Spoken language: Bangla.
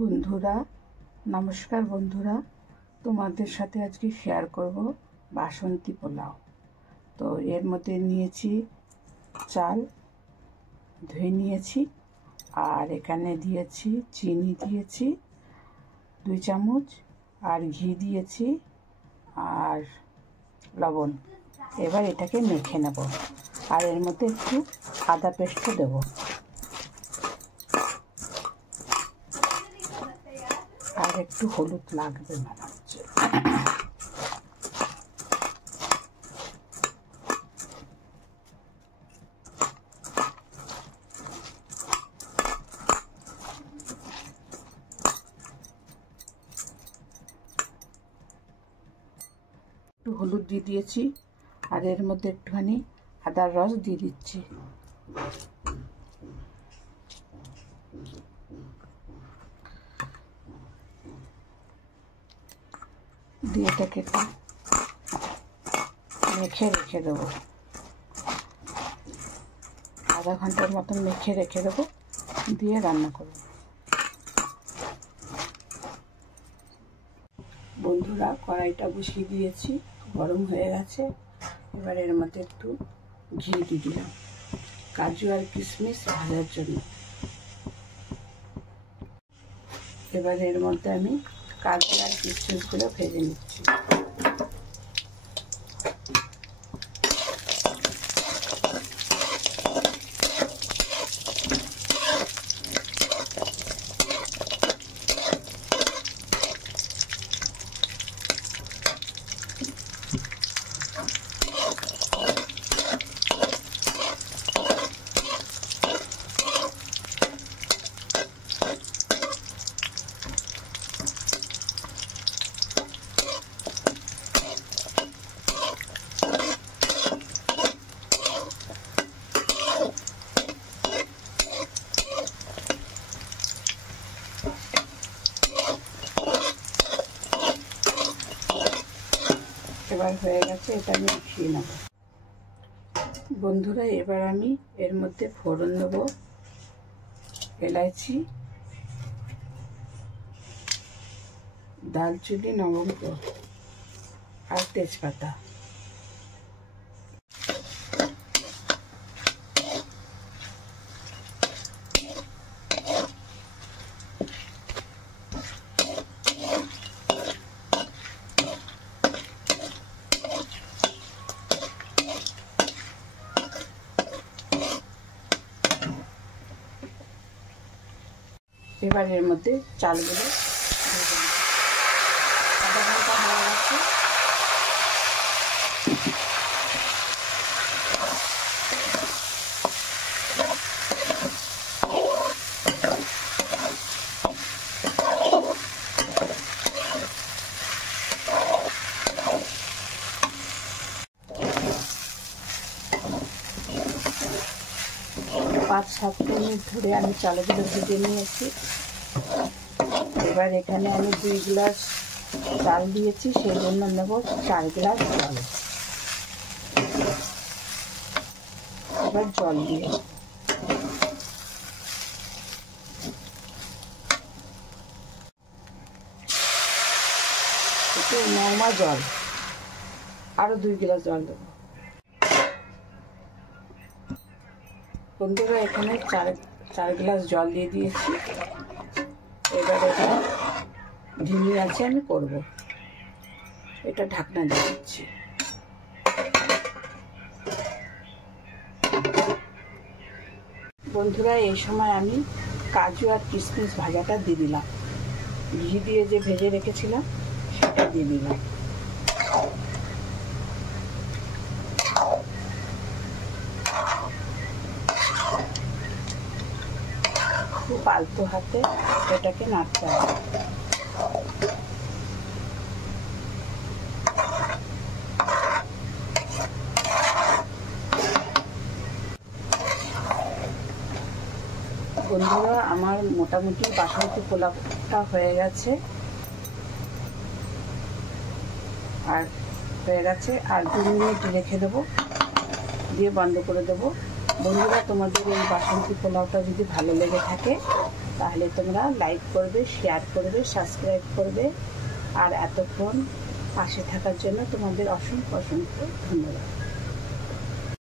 বন্ধুরা নমস্কার। বন্ধুরা, তোমাদের সাথে আজকে শেয়ার করব বাসন্তী পোলাও। তো এর মধ্যে নিয়েছি চাল ধুয়ে নিয়েছি, আর এখানে দিয়েছি চিনি দিয়েছি 2 চামচ, আর ঘি দিয়েছি আর লবণ। এবার এটাকে মেখে নেব, আর এর মধ্যে একটু আদা পেস্ট দেবো, আর একটু হলুদ লাগবে মনে হচ্ছে। একটু হলুদ দিয়ে দিয়েছি, আর এর মধ্যে একটুখানি আদার রস দিয়ে দিচ্ছি। দিয়ে এটাকে মেখে রেখে দেবো, আধা ঘন্টার মতন মেখে রেখে দেবো, দিয়ে রান্না করব। বন্ধুরা, কড়াইটা বসিয়ে দিয়েছি, গরম হয়ে গেছে। এবার এর মধ্যে একটু ঘি দিয়ে দিলাম কাজু আর কিশমিশ ভাজার জন্য। এবার এর মধ্যে আমি কাজু আর কিশমিশগুলো ভেজে নিচ্ছি। এবার হয়ে গেছে, এটা আমি উঠিয়ে নেব। বন্ধুরা, এবার আমি এর মধ্যে ফোড়ন দেবো এলাচি, দারচিনি, লবঙ্গ আর তেজপাতা। এবার এর মধ্যে চালগুলো আধা ঘন্টা হয়ে গেছে। পাঁচ 7 মিনিট ধরে আমি চালগুলো ভেজে নিয়েছি। এবার এখানে আমি 2 গ্লাস চাল দিয়েছি, সেই জন্য নেব 4 গ্লাস জল। এবার জল দিয়ে একটু নরমা জল, আরো 2 গ্লাস জল দেবো। বন্ধুরা, এখানে 4 গ্লাস জল দিয়ে দিয়েছি। এবার এটা ধিমি আছে আমি করব। এটা ঢাকনা দিয়ে দিচ্ছি। বন্ধুরা, এই সময় আমি কাজু আর কিশমিশ ভাজাটা দিয়ে দিলাম, ঘি দিয়ে যে ভেজে রেখেছিলাম সেটা দিয়ে দিলাম। খুব আলতো হাতে এটাকে নাড়তে হবে। বন্ধুরা, আমার মোটামুটি বাসন্তী পোলাওটা হয়ে গেছে, আর 2 মিনিট রেখে দেবো, দিয়ে বন্ধ করে দেবো। বন্ধুরা, তোমাদের এই বাসন্তী পোলাওটা যদি ভালো লেগে থাকে তাহলে তোমরা লাইক করবে, শেয়ার করবে, সাবস্ক্রাইব করবে। আর এতক্ষণ পাশে থাকার জন্য তোমাদের অসংখ্য অসংখ্য ধন্যবাদ।